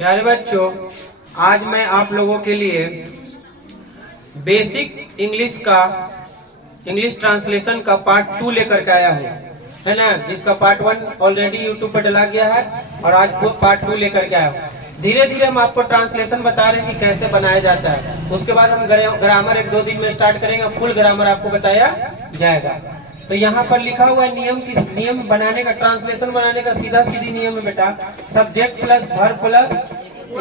प्यारे बच्चों, आज मैं आप लोगों के लिए बेसिक इंग्लिश ट्रांसलेशन का पार्ट 2 लेकर के आया हूँ, है ना। जिसका पार्ट 1 ऑलरेडी यूट्यूब पर डला गया है और आज पार्ट 2 लेकर के आया हूँ। धीरे धीरे हम आपको ट्रांसलेशन बता रहे हैं कि कैसे बनाया जाता है। उसके बाद हम ग्रामर 1-2 दिन में स्टार्ट करेंगे, फुल ग्रामर आपको बताया जाएगा। तो यहाँ पर लिखा हुआ है नियम बनाने का, ट्रांसलेशन बनाने का सीधा सीधी नियम है बेटा। सब्जेक्ट प्लस वर्ब प्लस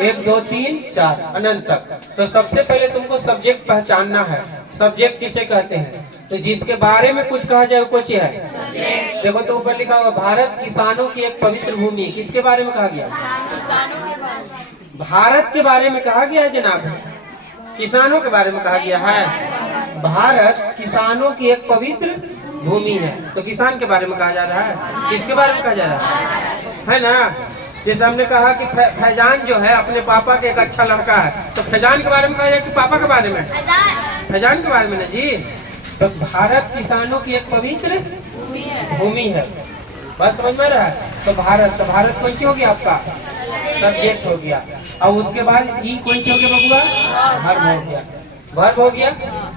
1 2 3 4 अनंत तक। तो सबसे पहले तुमको सब्जेक्ट पहचानना है। सब्जेक्ट किसे कहते हैं? तो जिसके बारे में कुछ कहा जाए वो है सब्जेक्ट। देखो तो ऊपर लिखा हुआ भारत किसानों की एक पवित्र भूमि। किसके बारे में कहा गया? भारत के बारे में कहा गया है जनाब। किसानों के बारे में कहा गया है। भारत किसानों की एक पवित्र भूमि है। तो किसान के बारे में कहा जा रहा है। किसके बारे में कहा जा रहा है ना। जैसे हमने कहा कि फैजान जो है अपने पापा के एक अच्छा लड़का है, तो फैजान के बारे में कहा जाए कि पापा के बारे में? फैजान के बारे में ना जी। तो भारत किसानों की एक पवित्र भूमि है। बस समझ में रहा है। तो भारत कौन सी हो गया आपका? सब्जेक्ट हो गया। और उसके बाद ई कौन सी हो गया बबुआ? वर्ब हो गया। वर्ब हो गया।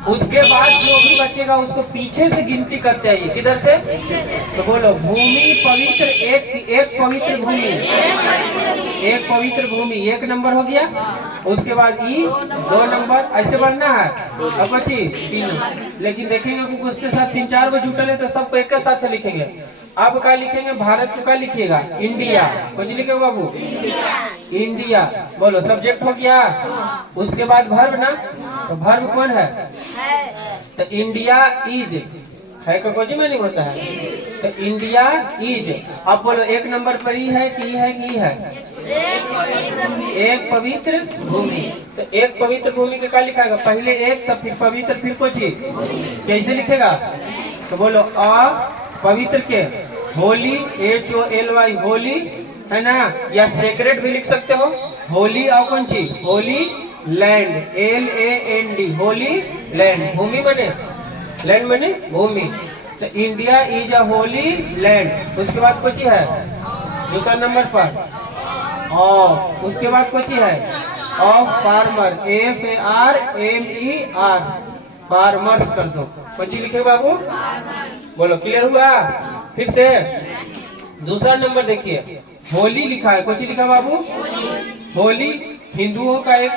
उसके बाद जो भी बचेगा उसको पीछे से गिनती करते आइए। किधर से? तो बोलो भूमि पवित्र, एक पवित्र भूमि, एक पवित्र भूमि 1 नंबर हो गया। उसके बाद ई 2 नंबर, ऐसे बढ़ना है। अब बची 3। लेकिन देखेंगे कि उसके साथ 3-4 को जुटल है तो सबको एक के साथ लिखेंगे। अब क्या लिखेंगे? भारत को क्या लिखिएगा? इंडिया। कुछ लिखेगा बाबू? इंडिया। बोलो सब्जेक्ट हो गया। उसके बाद वर्ब ना, तो वर्ब कौन है? तो इंडिया इज है का कुछ में नहीं होता है। तो इंडिया इज। अब बोलो 1 नंबर पर ई है कि है? एक पवित्र भूमि। तो एक पवित्र भूमि का क्या लिखाएगा? पहले एक, तब फिर पवित्र, फिर कुछ। कैसे लिखेगा? तो बोलो अ पवित्र के होली, HOLY होली, है ना। या सेक्रेट भी लिख सकते हो। होली और कौन सी? Holy land, LAND holy land. भूमि बने, लैंड बने भूमि। तो India is a holy land. उसके बाद कुछ है दूसरा नंबर पर ऑफ। उसके बाद कुछ है ऑफ फार्मर, FARMER फार्मर्स कर दो। कुछ लिखे बाबू? बोलो क्लियर हुआ? फिर से दूसरा नंबर देखिए, होली लिखा है। कुछ लिखा बाबू? होली हिंदुओं का एक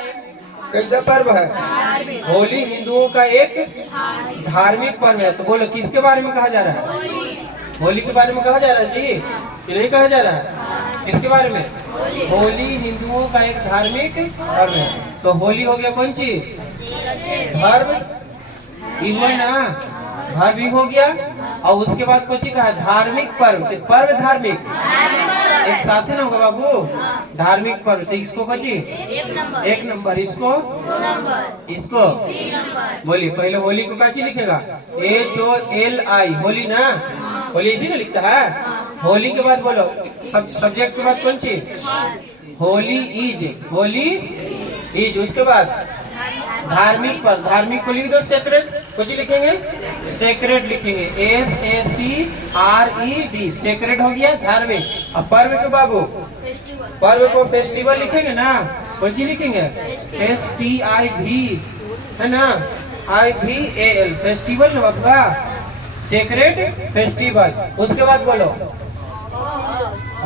कैसा पर्व है? होली हिंदुओं का एक धार्मिक पर्व है। तो बोलो किसके बारे में कहा जा रहा है? होली के बारे में कहा जा रहा है जी, कि नहीं कहा जा रहा है? किसके बारे में? होली हिंदुओं का एक धार्मिक पर्व है। तो होली हो गया कौन सी? धर्म ना, वर्ब भी हो गया। और उसके बाद कुछ कहा धार्मिक पर्व। पर्व धार्मिक एक साथ है ना होगा बाबू? धार्मिक पर्व। तो इसको कुछ 1 नंबर, इसको बोलिए। पहले होली को क्या लिखेगा? HOLI होली ना, होली इसी ने लिखता है। होली के बाद बोलो सब्जेक्ट के बाद कौन सी? होली इज। उसके बाद धार्मिक पर, धार्मिक को लिख दो सेक्रेट। कुछ लिखेंगे? सेक्रेट लिखेंगे, SACRED सेक्रेट हो गया धार्मिक। अब पर्व के बाबू, पर्व को फेस्टिवल लिखेंगे ना। कुछ लिखेंगे? FESTIV है ना, IVAL फेस्टिवल ना बाबा, सेक्रेट फेस्टिवल। उसके बाद बोलो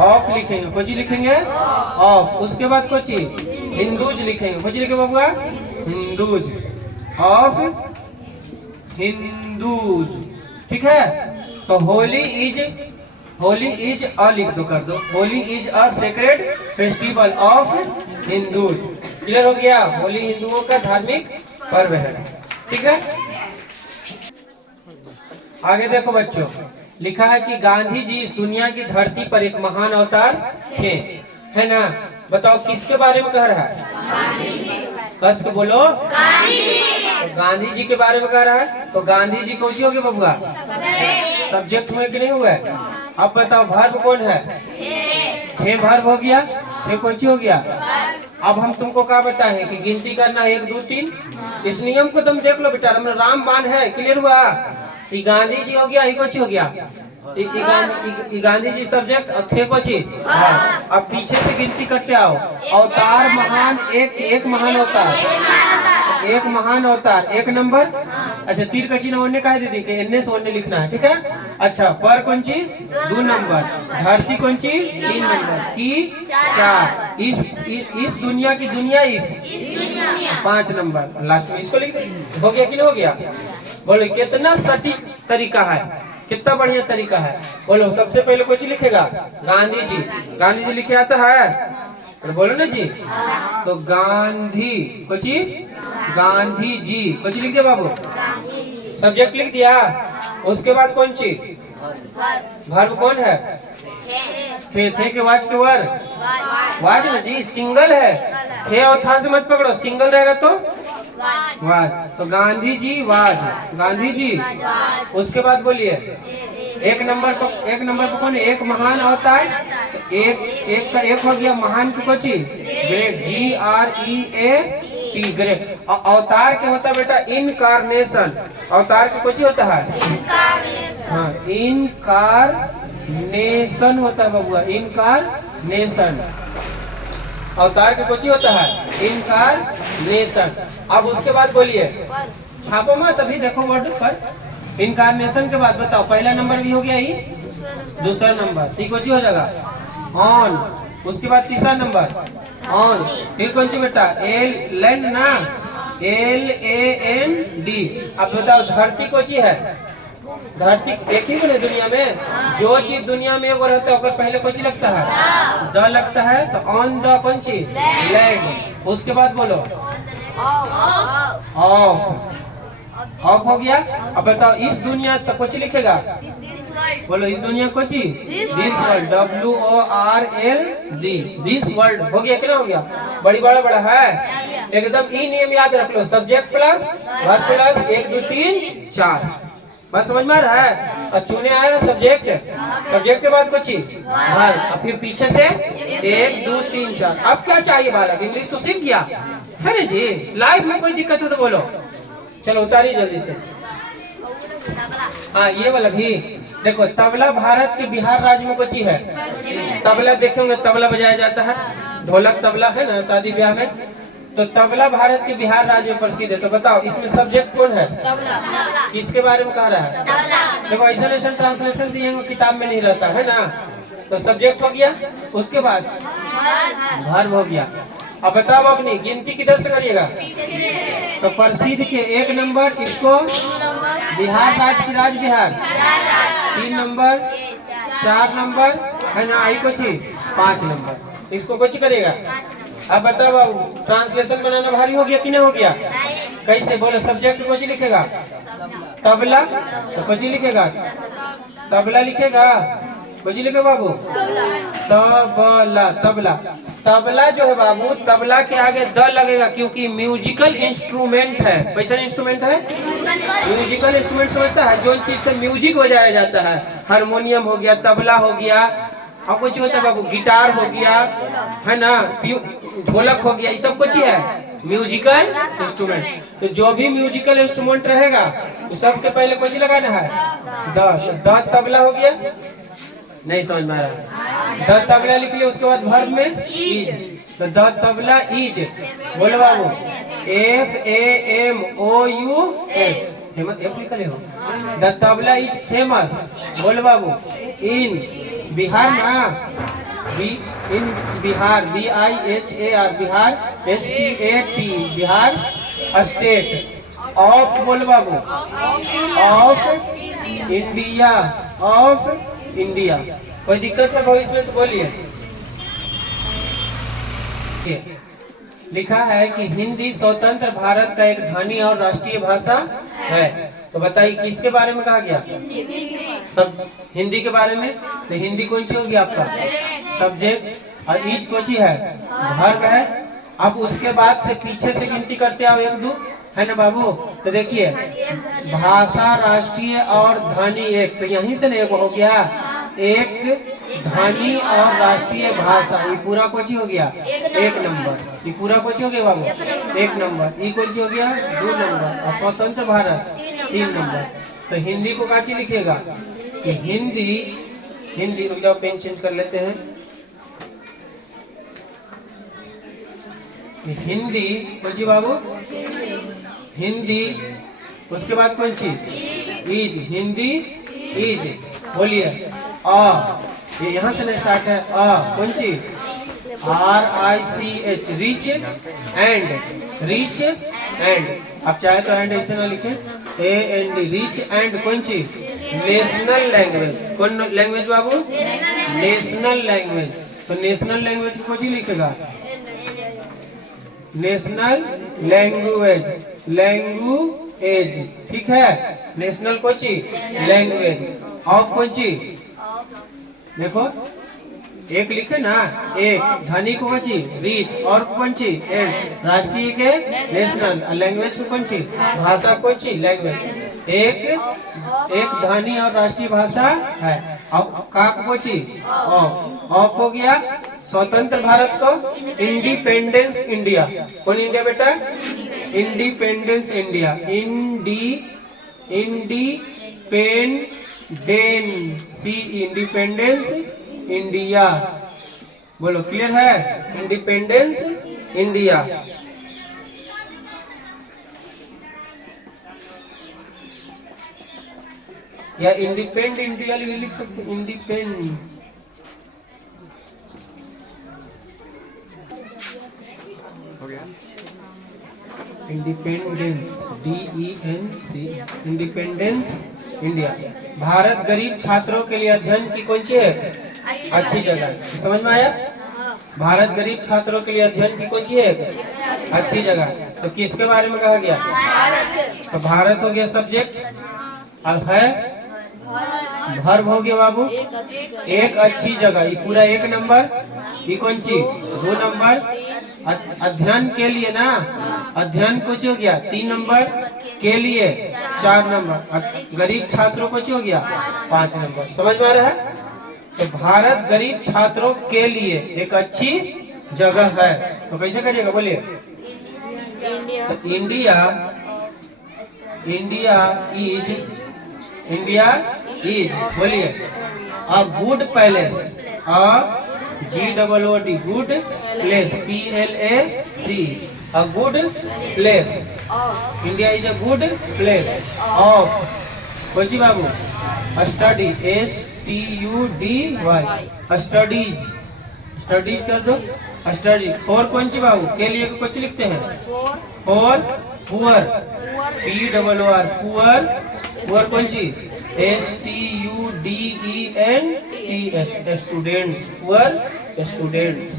ऑफ लिखेंगे। कुछ लिखेंगे? ऑफ। उसके बाद कुछ हिंदूज लिखेंगे। कुछ लिखे बाबुआ? Hindus, of Hindus. ठीक है। तो होली इज अ लिख दो, कर दो। Holi is a sacred festival of Hindus. Clear हो गया? होली हिंदुओं का धार्मिक पर्व है। ठीक है। आगे देखो बच्चों, लिखा है कि गांधी जी इस दुनिया की धरती पर एक महान अवतार थे, है ना। बताओ किसके बारे में कह रहा है? कस के बोलो। तो गांधी जी के बारे में कह रहा है। तो गांधी जी कौन सी होगी बबुआ? सब्जेक्ट हुए कि नहीं हुए? अब बताओ वर्ब कौन है? थे वर्ब हो गया। थे कौन सी हो गया? अब हम तुमको क्या बताएं कि गिनती करना 1 2 3। इस नियम को तुम देख लो बेटा। रामबाण है। क्लियर हुआ? गांधी जी हो गया, ही कौन सी हो गया? गांधी जी सब्जेक्ट और थे को चीज। अब पीछे से गिनती करते आओ। अवतार महान, एक महान अवतार, एक महान अवतार, एक नंबर। अच्छा, तीर का चिन्ह ओन्ने का है दीदी के एन्ने से ओन्ने लिखना है, ठीक है। अच्छा, पर कौन ची 2 नंबर, धरती कौन ची 3 नंबर, की 4, इस दुनिया की दुनिया इस 5 नंबर, लास्ट में इसको लिख दे। हो गया कि नहीं हो गया? बोलो कितना सटीक तरीका है, कितना बढ़िया तरीका है। बोलो सबसे पहले कुछ लिखेगा गांधी जी, गांधी जी लिखे आता है तो बोलो ना जी। तो गांधी कुछ, गांधी जी कुछ लिख दिया बाबू, सब्जेक्ट लिख दिया। उसके बाद कौन सी वर्ब कौन है? थे के वाच के वर वाज ना जी, सिंगल है। थे और था से मत पकड़ो, सिंगल रहेगा तो वाज। तो गांधी जी वाज, गांधी जी। उसके बाद बोलिए एक नंबर पर कौन है? एक महान अवतार। एक का एक हो गया महान की कोची ग्रेट, GREAT ग्रेट। अवतार क्या होता है बेटा? इनकारनेशन। अवतार की कोची होता है? हाँ, इनकारनेशन होता है बबुआ, इनकारनेशन। अवतार की कोची होता है? इनकारनेशन। अब उसके बाद बोलिए, छापो मत अभी, देखो वर्ड पर। इनकारनेशन के बाद बताओ, पहला नंबर भी हो गया ही, दूसरा नंबर ठीक कोची हो जाएगा ऑन। उसके बाद तीसरा नंबर ऑन, फिर कौन सी बेटा? लैंड ना, LAND। अब बताओ धरती कोची है? धरती एक ही ना दुनिया में, जो चीज दुनिया में वो रहता है ओकर पहले कोची लगता है? द लगता है। तो ऑन द कौन सी? लैंड। उसके बाद बोलो ऑफ, ऑफ हो गया। अब बताओ इस दुनिया तक कुछ लिखेगा, बोलो इस दुनिया को ची this world, WORLD, this world हो गया। कितना हो गया? बड़ी बड़ा है एकदम। ई नियम याद रख लो, सब्जेक्ट प्लस वर्ब प्लस 1 2 3 4। बस समझ में आ रहा है? और चुने आया ना सब्जेक्ट, सब्जेक्ट के बाद कुछ वर्ब, फिर पीछे से 1 2 3 4। अब क्या चाहिए बालक? इंग्लिश तो सीख गया है ना जी। लाइफ में कोई दिक्कत हो तो बोलो। चलो उतारिए जल्दी से। हाँ, ये वाला भी देखो। तबला भारत के बिहार राज्य में कोची है? तबला देखे होंगे, तबला बजाया जाता है, ढोलक तबला है ना शादी ब्याह में। तो तबला भारत के बिहार राज्य में प्रसिद्ध है। तो बताओ इसमें सब्जेक्ट कौन है? किसके बारे में कह रहा है? देखो ऐसा ट्रांसलेशन दिए किताब में नहीं रहता है ना। तो सब्जेक्ट हो गया, उसके बाद वर्ब हो गया। अब बताओ अपनी गिनती किधर से करिएगा? तो प्रसिद्ध के 1 नंबर, इसको बिहार राज्य की राज बिहार 3 नंबर, 4 नंबर है ना, आई को 5 नंबर, इसको कुछ करेगा। अब बताओ बाबू ट्रांसलेशन बनाना भारी हो गया कि नहीं हो गया? कैसे बोलो? सब्जेक्ट कुछ लिखेगा तबला, तो कुछ लिखेगा तबला, लिखेगा कुछ लिखे बाबू तबला। तबला तबला जो है बाबू, तबला के आगे द लगेगा क्योंकि म्यूजिकल इंस्ट्रूमेंट है। कैसा इंस्ट्रूमेंट है? म्यूजिकल इंस्ट्रूमेंट समझता है? जो चीज से म्यूजिक बजाया जाता है, हारमोनियम हो गया, तबला हो गया, और कुछ होता है बाबू गिटार हो गया है ना, ढोलक हो गया, ये सब कुछ है म्यूजिकल इंस्ट्रूमेंट। तो जो भी म्यूजिकल इंस्ट्रूमेंट रहेगा तो सबके पहले कुछ लगाना है द तबला हो गया। नहीं समझ में आ रहा? द तबला लिख लिया, उसके बाद वर्ब में इज। तो द तबला इज, बोलो बाबू FAMOUS, फेमस एफ लिख ले हो। द तबला इज फेमस, बोलो बाबू इन बिहार ना, in Bihar BIHAR, Bihar STAT, Bihar state. Of बोलो बाबू ऑफ इंडिया, ऑफ इंडिया। कोई दिक्कत है भविष्य में तो बोलिए। लिखा है कि हिंदी स्वतंत्र भारत का एक धनी और राष्ट्रीय भाषा है। तो बताइए किसके बारे में कहा गया? सब हिंदी के बारे में। तो हिंदी कौन सी होगी आपका? सब्जेक्ट। और ईच कौन सी है? वर्ब है। अब उसके बाद से पीछे से गिनती करते आओ 1 2 है ना बाबू। तो देखिए भाषा राष्ट्रीय और धनी एक, तो यहीं से नहीं हो गया एक धनी और राष्ट्रीय भाषा, ये पूरा कोची हो गया 1 नंबर। ये पूरा कोची हो गया बाबू 1 नंबर। ये कोची हो गया 2 नंबर और स्वतंत्र भारत 3 नंबर। तो हिंदी को काची लिखेगा कि हिंदी रुक जाओ, पेन चेंज कर लेते हैं। हिंदी कौन सी बाबू? हिंदी, उसके बाद कौन सी? Is, Hindi is. बोलिए ये यहाँ से स्टार्ट है। कौन सी? RICH, rich and. आप चाहे तो एंड ऐसे ना लिखे, AND, रिच एंड। कौन सी? National language. कौन लैंग्वेज बाबू? National language. तो नेशनल लैंग्वेज को कौन सी लिखेगा? नेशनल लैंग्वेज, ठीक है। नेशनल कौन सी? लैंग्वेज। ऑफ कौन सी? देखो एक लिखे ना, एक धनी को कौन सी? रिच, और कौन सी? एंड। राष्ट्रीय के नेशनल, लैंग्वेज को कौन सी? भाषा कौन सी? लैंग्वेज। एक धनी और राष्ट्रीय भाषा है। अब का कौन सी? ऑफ हो गया। स्वतंत्र भारत को इंडिपेंडेंस इंडिया। कौन इंडिया बेटा? Independence India. Independence India. बोलो क्लियर है? Independence India. या इंडिपेंड इंडिया लिख सकते, independ. Independence, DENC, independence India. भारत गरीब छात्रों के लिए अध्ययन की कौन सी है? अच्छी जगह। समझ में आया? भारत गरीब छात्रों के लिए अध्ययन की कौन सी है? अच्छी जगह। तो किसके बारे में कहा गया? तो भारत हो गया सब्जेक्ट, अब है वर्ब हो गया बाबू, एक अच्छी जगह। ये पूरा 1 नंबर, ये कौन सी? 2 नंबर। अध्ययन के लिए ना, अध्ययन को हो गया 3 नंबर, के लिए 4 नंबर, गरीब छात्रों को हो गया 5 नंबर। समझ में आ रहा है? तो भारत गरीब छात्रों के लिए एक अच्छी जगह है। तो कैसे करिएगा बोलिए? तो इंडिया इज बोलिए a good palace, GOOD, good place, PLAC, a good place. India is a good place of कौन सी बाबू? स्टडी, STUDY, स्टडीज कर दो, स्टडी। और कौन सी बाबू? के लिए कुछ लिखते हैं, फॉर पुअर, पुअर कौन सी? STUDENTS, students, poor students.